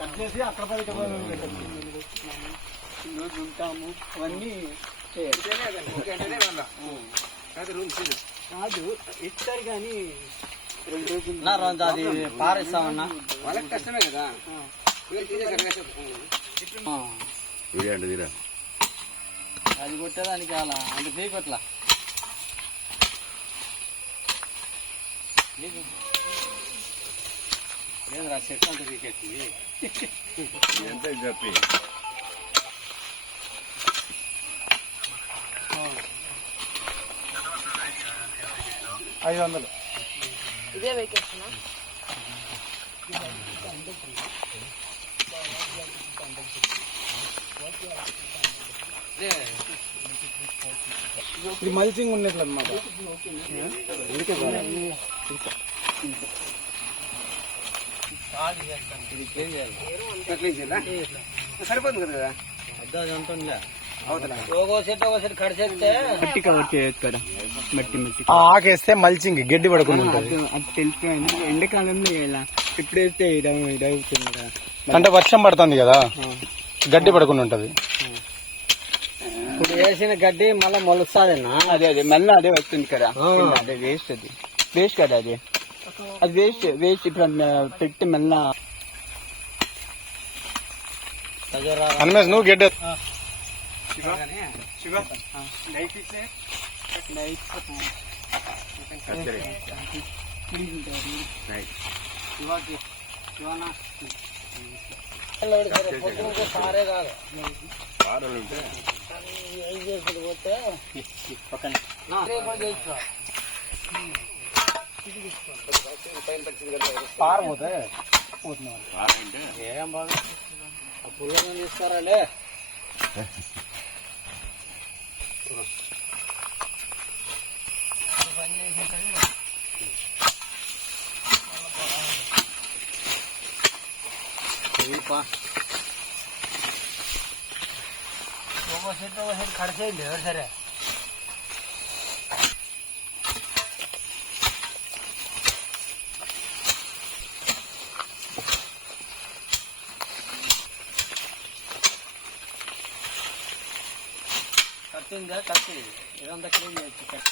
Cut చేసి అక్కడ ఉంటాము అవన్నీ కాదు ఇస్తారు కానీ 2 రోజులు అది పారేస్తామన్నా వాళ్ళకి కష్టమే కదా. అది కొట్టేదానికి అలా అంటే చేయకొట్లా లేదురా చెట్టు అంత పీకెత్తి ఎంత చెప్పి 500 ఇదే వెకేషన్ ఇది మల్చింగ్ ఉన్నట్లు అనమాట. సరిపోతుంది కదా ఆకేస్తే మల్చింగ్ గడ్డి పడకుండా ఉంటుంది. అది తెలిసిపోయింది. ఎండాకాలంలో ఇలా ఇప్పుడు వేస్తే ఇదవుతుంది కదా, అంటే వర్షం పడుతుంది కదా గడ్డి పడకుండా ఉంటది. ఇప్పుడు వేసిన గడ్డి మళ్ళీ మొలుస్తాదన్నా. అదే మళ్ళీ అదే వస్తుంది కదా, అదే వేస్ట్. అది వేస్ట్ కదా, అది వేస్ట్. ఇప్పుడు పెట్టి మళ్ళా అన్మేష్ నువ్వు గడ్డి సారే కాదు పారపోతే ఏం బాగా పుల్లగా తీస్తారండి. ఒక సెట్ కడిచేయండి సరే. కట్టిందా కట్టి ఇదంతా క్లీన్ చేయొచ్చు. కట్